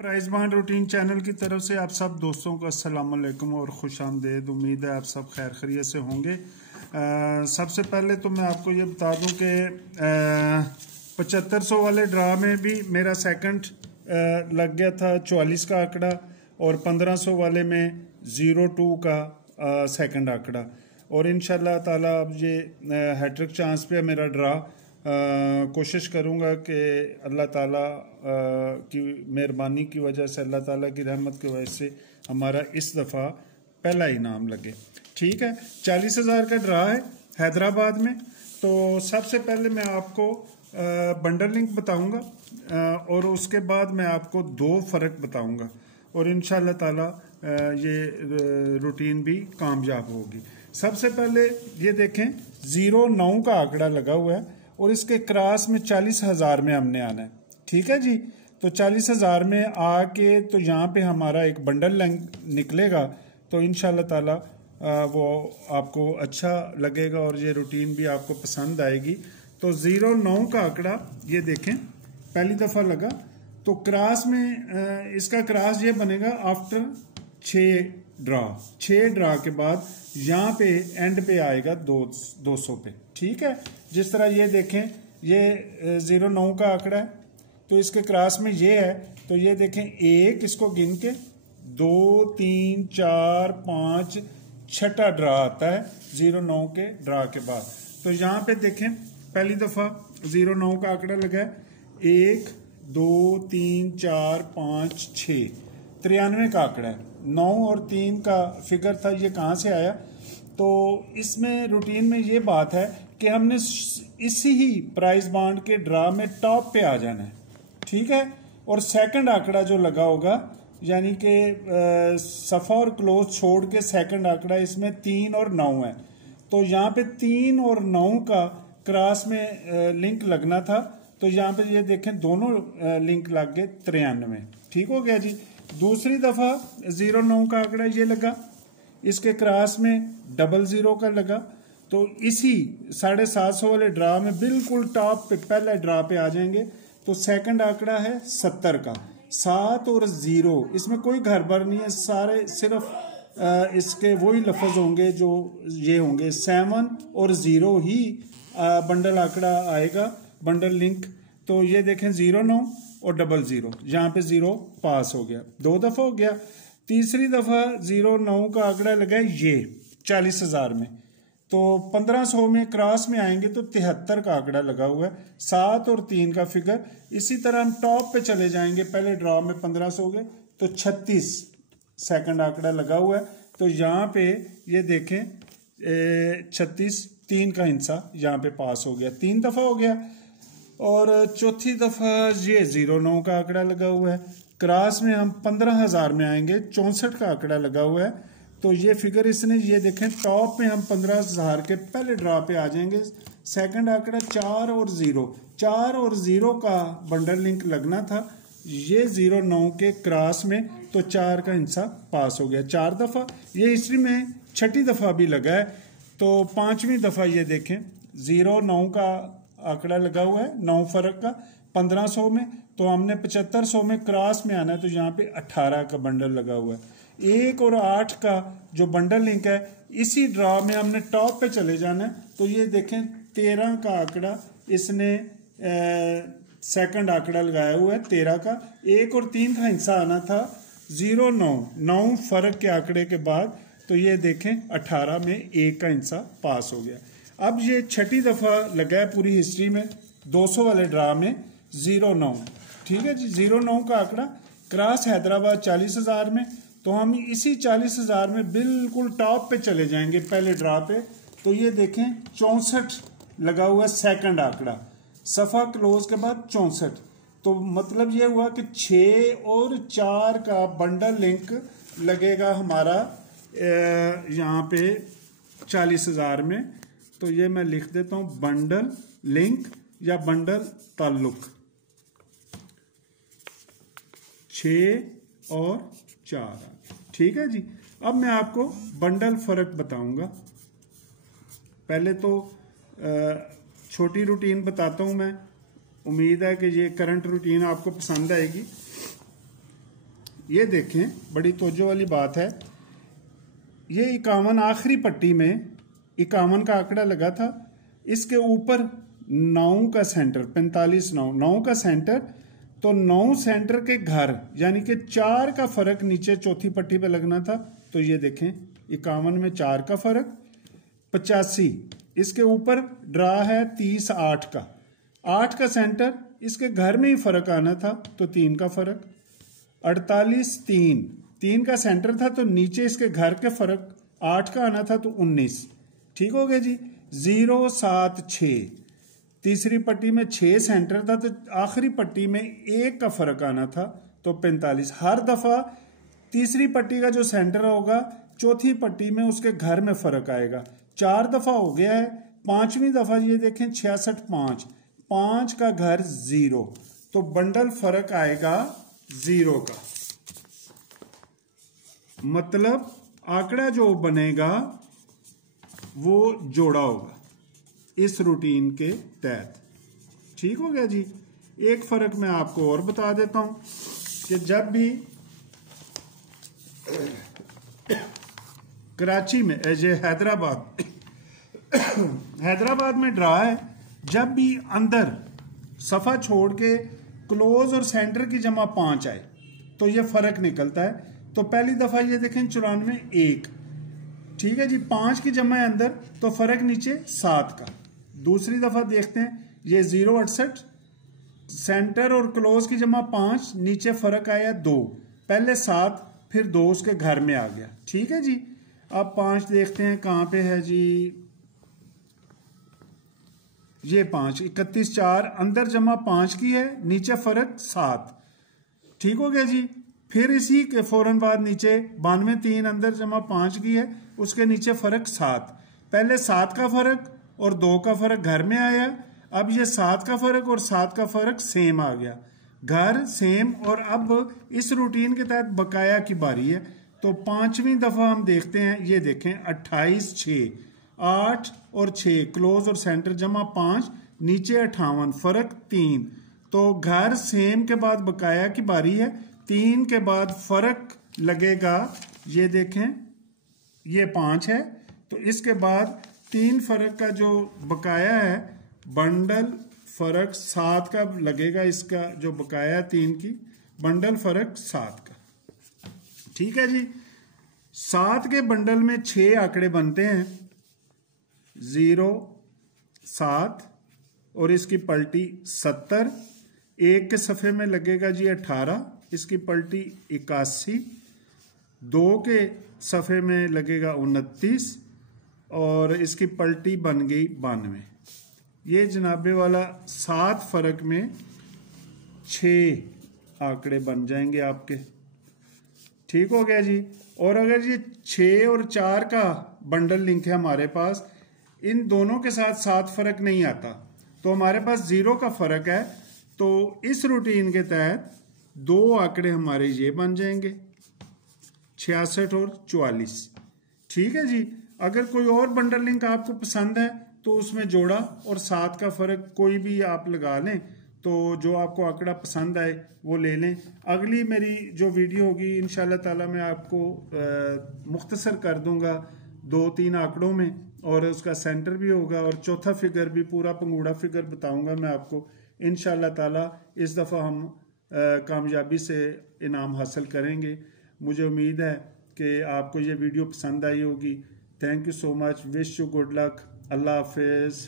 Price bond routine channel की तरफ से आप सब दोस्तों को अस्सलाम वालेकुम और खुश आमदेद। उम्मीद है आप सब खैर खैरियत से होंगे। सबसे पहले तो मैं आपको ये बता दूं कि 7500 वाले ड्रा में भी मेरा सेकंड लग गया था 44 का आंकड़ा, और 1500 वाले में 02 का सेकंड आंकड़ा। और इंशाल्लाह ताला अब ये हैट्रिक चांस पे मेरा ड्रा। कोशिश करूँगा कि अल्लाह ताला की मेहरबानी की वजह से, अल्लाह ताला की रहमत की वजह से हमारा इस दफ़ा पहला इनाम लगे। ठीक है, 40,000 का ड्रा है हैदराबाद में। तो सबसे पहले मैं आपको बंडल लिंक बताऊंगा और उसके बाद मैं आपको दो फ़र्क बताऊंगा, और इंशाल्लाह ताला ये रूटीन भी कामयाब होगी। सबसे पहले ये देखें, 09 का आंकड़ा लगा हुआ है और इसके क्रॉस में 40,000 में हमने आना है। ठीक है जी, तो 40,000 में आके तो यहाँ पे हमारा एक बंडल निकलेगा, तो इंशाल्लाह ताला वो आपको अच्छा लगेगा और ये रूटीन भी आपको पसंद आएगी। तो 09 का आंकड़ा ये देखें, पहली दफ़ा लगा तो क्रॉस में इसका क्रॉस ये बनेगा आफ्टर 6 ड्रा के बाद यहाँ पे एंड पे आएगा 200 पे। ठीक है, जिस तरह ये देखें, ये 09 का आंकड़ा है तो इसके क्रॉस में ये है, तो ये देखें एक, इसको गिन के 2 3 4 5 छठा ड्रा आता है 09 के ड्रा के बाद। तो यहाँ पे देखें, पहली दफा 09 का आंकड़ा लगा है, 1 2 3 4 5 6, 93 का आंकड़ा है। 9 और 3 का फिगर था, ये कहाँ से आया? तो इसमें रूटीन में ये बात है कि हमने इसी ही प्राइस बांड के ड्रा में टॉप पे आ जाना है। ठीक है, और सेकंड आंकड़ा जो लगा होगा, यानी कि सफा और क्लोज छोड़ के सेकंड आंकड़ा, इसमें 3 और 9 है, तो यहाँ पे 3 और 9 का क्रॉस में लिंक लगना था, तो यहाँ पे ये देखें दोनों लिंक लग गए 93। ठीक हो गया जी। दूसरी दफा 09 का आंकड़ा ये लगा, इसके क्रॉस में 00 का लगा, तो इसी 750 वाले ड्रा में बिल्कुल टॉप पे पहले ड्रा पे आ जाएंगे। तो सेकंड आंकड़ा है 70 का, 7 और 0, इसमें कोई घर भर नहीं है, सारे सिर्फ इसके वही लफ्ज होंगे जो ये होंगे, 7 और 0 ही बंडल आंकड़ा आएगा, बंडल लिंक। तो ये देखें 09 और 00, यहाँ पे 0 पास हो गया, 2 दफा हो गया। तीसरी दफा 09 का आंकड़ा लगा ये 40,000 में, तो 1500 में क्रॉस में आएंगे तो 73 का आंकड़ा लगा हुआ है, 7 और 3 का फिगर। इसी तरह हम टॉप पे चले जाएंगे, पहले ड्रॉ में 1500 हो गए तो 36 सेकंड आंकड़ा लगा हुआ है। तो यहाँ पे ये देखें 36, 3 का हिस्सा यहाँ पे पास हो गया, 3 दफा हो गया। और चौथी दफा ये 09 का आंकड़ा लगा हुआ है, क्रॉस में हम 15,000 में आएंगे, 64 का आंकड़ा लगा हुआ है, तो ये फिगर इसने, ये देखें टॉप में हम 15,000 के पहले ड्रा पे आ जाएंगे। सेकंड आंकड़ा 4 और 0 का बंडल लिंक लगना था, ये 09 के क्रॉस में, तो 4 का हिस्सा पास हो गया 4 दफा। ये हिस्ट्री में छठी दफा भी लगा है। तो 5वीं दफा ये देखें 09 का आंकड़ा लगा हुआ है, 9 फर्क का 1500 में, तो हमने 7500 में क्रॉस में आना है, तो यहाँ पे 18 का बंडल लगा हुआ है। 1 और 8 का जो बंडल लिंक है, इसी ड्रा में हमने टॉप पे चले जाना है, तो ये देखें 13 का आंकड़ा इसने सेकंड आंकड़ा लगाया हुआ है, 13 का। 1 और 3 का हिस्सा आना था 9 फर्क के आंकड़े के बाद, तो ये देखें 18 में 1 का हिस्सा पास हो गया। अब ये छठी दफा लगा है पूरी हिस्ट्री में 200 वाले ड्रा में 09। ठीक है जी, 09 का आंकड़ा क्रॉस हैदराबाद 40,000 में, तो हम इसी 40,000 में बिल्कुल टॉप पे चले जाएंगे पहले ड्रा पे। तो ये देखें 64 लगा हुआ सेकंड आंकड़ा, सफा क्लोज के बाद 64, तो मतलब ये हुआ कि 6 और 4 का बंडल लिंक लगेगा हमारा यहाँ पे 40,000 में। तो ये मैं लिख देता हूं, बंडल लिंक या बंडल ताल्लुक 6 और 4। ठीक है जी। अब मैं आपको बंडल फर्क बताऊंगा। पहले तो छोटी रूटीन बताता हूं मैं, उम्मीद है कि ये करंट रूटीन आपको पसंद आएगी। ये देखें, बड़ी तवज्जो वाली बात है, ये 51 आखिरी पट्टी में 51 का आंकड़ा लगा था, इसके ऊपर 9 का सेंटर 45 9 का सेंटर, तो 9 सेंटर के घर यानी कि 4 का फर्क नीचे चौथी पट्टी पे लगना था। तो ये देखें 51 में 4 का फर्क, 85 इसके ऊपर ड्रा है 30 8 का, 8 का सेंटर इसके घर में ही फर्क आना था तो 3 का फर्क, 48 3 का सेंटर था तो नीचे इसके घर के फर्क 8 का आना था तो 19। ठीक हो गया जी। 0 7 6 तीसरी पट्टी में 6 सेंटर था तो आखिरी पट्टी में 1 का फर्क आना था तो 45। हर दफा तीसरी पट्टी का जो सेंटर होगा चौथी पट्टी में उसके घर में फर्क आएगा। 4 दफा हो गया है, 5वीं दफा ये देखें 66 5 का घर 0, तो बंडल फर्क आएगा 0 का। मतलब आंकड़ा जो बनेगा वो जोड़ा होगा इस रूटीन के तहत। ठीक हो गया जी। एक फर्क मैं आपको और बता देता हूं कि जब भी कराची में हैदराबाद में ड्रा है, जब भी अंदर सफा छोड़ के क्लोज और सेंटर की जमा 5 आए तो ये फर्क निकलता है। तो पहली दफा ये देखें 94 1, ठीक है जी, 5 की जमा है अंदर तो फर्क नीचे 7 का। दूसरी दफा देखते हैं ये 0 68 सेंटर और क्लोज की जमा 5, नीचे फर्क आया 2, पहले 7 फिर 2 उसके घर में आ गया। ठीक है जी। अब 5 देखते हैं कहां पे है जी, ये 5 31 4 अंदर जमा 5 की है, नीचे फर्क 7। ठीक हो गया जी। फिर इसी के फौरन बाद नीचे 92 3 अंदर जमा 5 की है, उसके नीचे फर्क 7, पहले 7 का फर्क और 2 का फर्क घर में आया, अब ये 7 का फर्क और 7 का फर्क सेम आ गया, घर सेम। और अब इस रूटीन के तहत बकाया की बारी है। तो 5वीं दफा हम देखते हैं, ये देखें 28 6 8 और 6 क्लोज और सेंटर जमा 5, नीचे 58 फर्क 3, तो घर सेम के बाद बकाया की बारी है। 3 के बाद फर्क लगेगा, ये देखें ये 5 है तो इसके बाद 3 फर्क का जो बकाया है बंडल फर्क 7 का लगेगा, इसका जो बकाया है 3 की बंडल फर्क 7 का। ठीक है जी। 7 के बंडल में 6 आंकड़े बनते हैं, 0 7 और इसकी पलटी 70, 1 के सफ़े में लगेगा जी 18, इसकी पलटी 81, 2 के सफ़े में लगेगा 29 और इसकी पलटी बन गई 92। ये जनाबे वाला 7 फर्क में 6 आंकड़े बन जाएंगे आपके। ठीक हो गया जी। और अगर ये 6 और 4 का बंडल लिंक है हमारे पास, इन दोनों के साथ 7 फर्क नहीं आता तो हमारे पास 0 का फर्क है, तो इस रूटीन के तहत 2 आंकड़े हमारे ये बन जाएंगे 66 और 44। ठीक है जी। अगर कोई और बंडल लिंक आपको पसंद है तो उसमें जोड़ा और 7 का फर्क कोई भी आप लगा लें, तो जो आपको आंकड़ा पसंद आए वो ले लें। अगली मेरी जो वीडियो होगी इंशाल्लाह ताला मैं आपको मुख्तसर कर दूंगा 2-3 आंकड़ों में, और उसका सेंटर भी होगा और चौथा फिगर भी पूरा पंगूड़ा फिगर बताऊंगा मैं आपको इंशाल्लाह ताला। इस दफ़ा हम कामयाबी से इनाम हासिल करेंगे। मुझे उम्मीद है कि आपको ये वीडियो पसंद आई होगी। Thank you so much, wish you good luck, अल्लाह हाफिज़।